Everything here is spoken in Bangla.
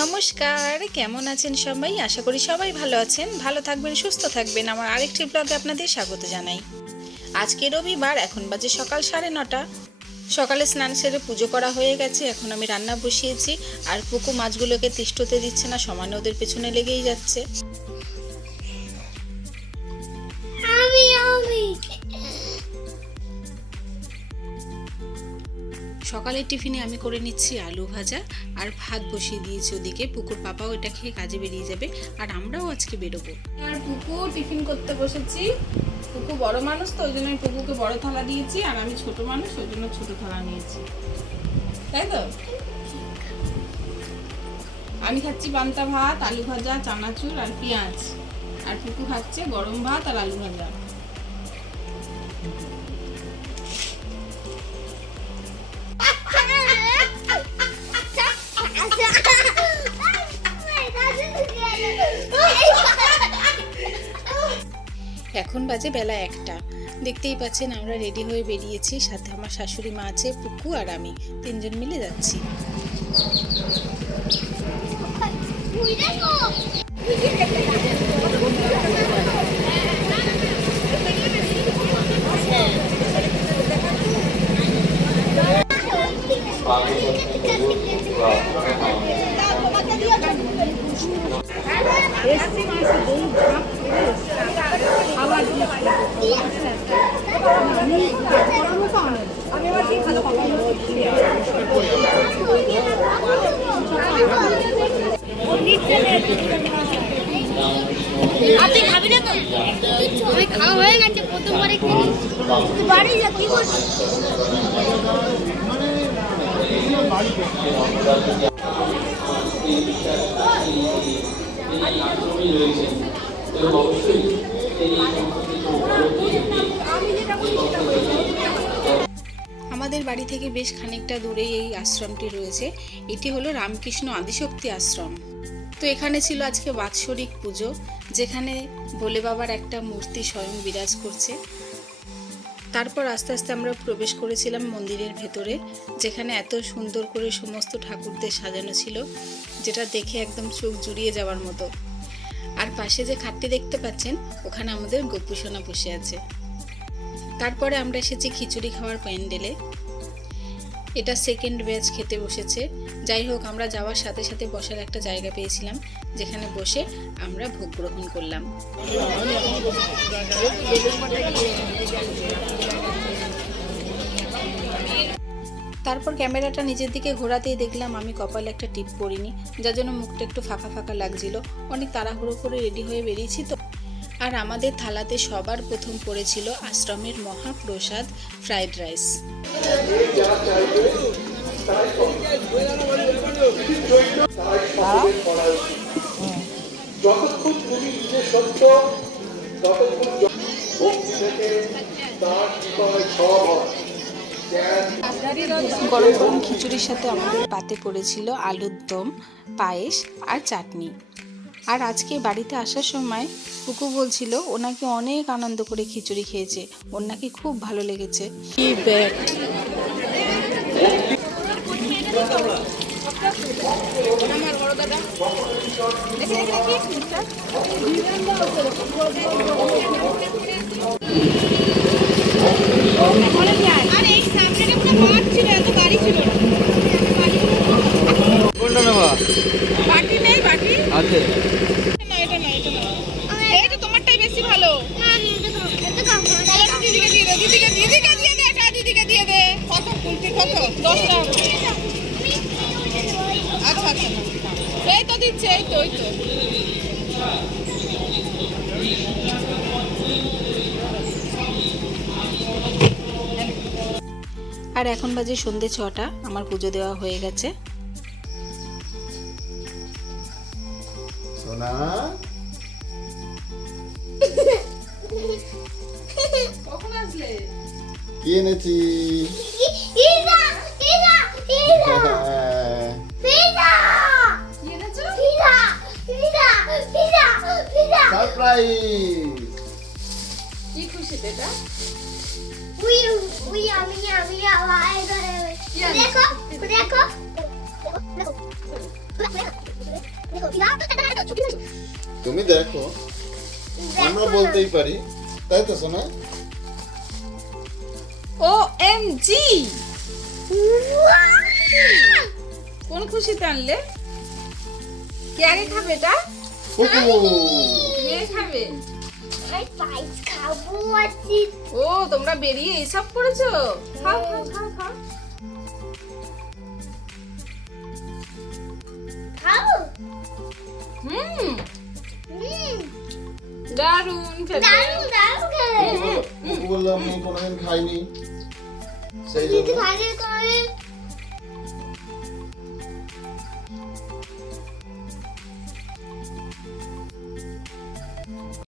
নমস্কার, কেমন আছেন সবাই? আশা করি সবাই ভালো আছেন, ভালো থাকবেন, সুস্থ থাকবেন। আমার আরেকটি ব্লগে আপনাদের স্বাগত জানাই। আজকে রবিবার, এখন বাজে সকাল 9:30। সকালে স্নান সেরে পুজো করা হয়ে গেছে। এখন আমি রান্না বসিয়েছি, আর পুকু মাছগুলোকে তিষ্ঠতে দিচ্ছে না, সমানে ওদের পেছনে লেগেই যাচ্ছে। সকালের টিফিনে আমি করে নিচ্ছি আলু ভাজা, আর ভাত বসিয়ে দিয়েছি ওদিকে। পুকুর পাপাও এটা খেয়ে কাজে বেরিয়ে যাবে, আর আমরাও আজকে বেরোবো। আর পুকু টিফিন করতে বসেছি। পুকু বড় মানুষ তো, ওই জন্য আমি পুকুকে বড় থালা দিয়েছি, আর আমি ছোট মানুষ, ওই জন্য ছোট থালা নিয়েছি, তাই তো। আমি খাচ্ছি পান্তা ভাত, আলু ভাজা, চানাচুর আর পেঁয়াজ, আর পুকু খাচ্ছে গরম ভাত আর আলু ভাজা। এখন বাজে বেলা 1টা। দেখতেই পাচ্ছেন আমরা রেডি হয়ে বেরিয়েছি, সাথে আমার শাশুড়ি মা আছে, পুকু আর আমি, 3জন মিলে যাচ্ছি। আপনি খাবি না তো? আমি খাওয়া হয়ে গেছে, প্রথমবারে খেলি। বাড়ি যা, কি করছিস? আমাদের বাড়ি থেকে বেশ খানিকটা দূরেই এই আশ্রমটি রয়েছে। এটি হলো রামকৃষ্ণ আদিশক্তি আশ্রম। তো এখানে ছিল আজকে বাৎসরিক পুজো, যেখানে ভোলে বাবার একটা মূর্তি স্বয়ং বিরাজ করছে। তারপর আস্তে আস্তে আমরা প্রবেশ করেছিলাম মন্দিরের ভেতরে, যেখানে এত সুন্দর করে সমস্ত ঠাকুরদের সাজানো ছিল, যেটা দেখে একদম চোখ জুড়িয়ে যাওয়ার মতো। আর পাশে যে খাটটি দেখতে পাচ্ছেন, ওখানে আমাদের গোপুসোনা বসে আছে। তারপরে আমরা এসেছি খিচুড়ি খাওয়ার প্যান্ডেলে। এটা সেকেন্ড ব্যাচ খেতে বসেছে। যাই হোক, আমরা যাওয়ার সাথে সাথে বসার একটা জায়গা পেয়েছিলাম, যেখানে বসে আমরা ভোগ গ্রহণ করলাম। তারপর ক্যামেরাটা নিজের দিকে ঘোরাতেই দেখলাম আমি কপালে একটা টিপ পরিনি, যার জন্য মুখটা একটু ফাঁকা ফাঁকা লাগছিল। অনেক তাড়াহুড়ো করে রেডি হয়ে বেরিয়েছি তো। আর আমাদের থালাতে সবার প্রথম পড়েছিল আশ্রমের মহাপ্রসাদ ফ্রাইড রাইস। গরম গরম খিচুড়ির সাথে আমাদের পাতে পড়েছিল আলুর দম, পায়েস আর চাটনি। আর আজকে বাড়িতে আসার সময় পুকু বলছিল ও নাকি অনেক আনন্দ করে খিচুড়ি খেয়েছে, ওর নাকি খুব ভালো লেগেছে। আর এখন বাজে সন্ধ্যে 6টা, আমার পুজো দেওয়া হয়ে গেছে। সোনা কখন আসলে? কি এনেছি? কি খুশি এটা? উই আমি আওয়াজ দেখো দেখো তুমি দেখো, আমরা বলতেই পারি, তাই তো সোনা? OMG কোন খুশিতে আনলে? কে আগে খাবে এটা? ফুপু তুমি আগে খাবে? পাইস খাবো আছি ও তোমরা বেরিয়ে এইসব করেছো? খাও খাও খাও খাও। খাও হুম দারুণ খেতে। দারুণ দারুণ খেলে ফুপু বললো আমি কোনোদিন খাইনি, সেই দিদি জন্য ভালো করে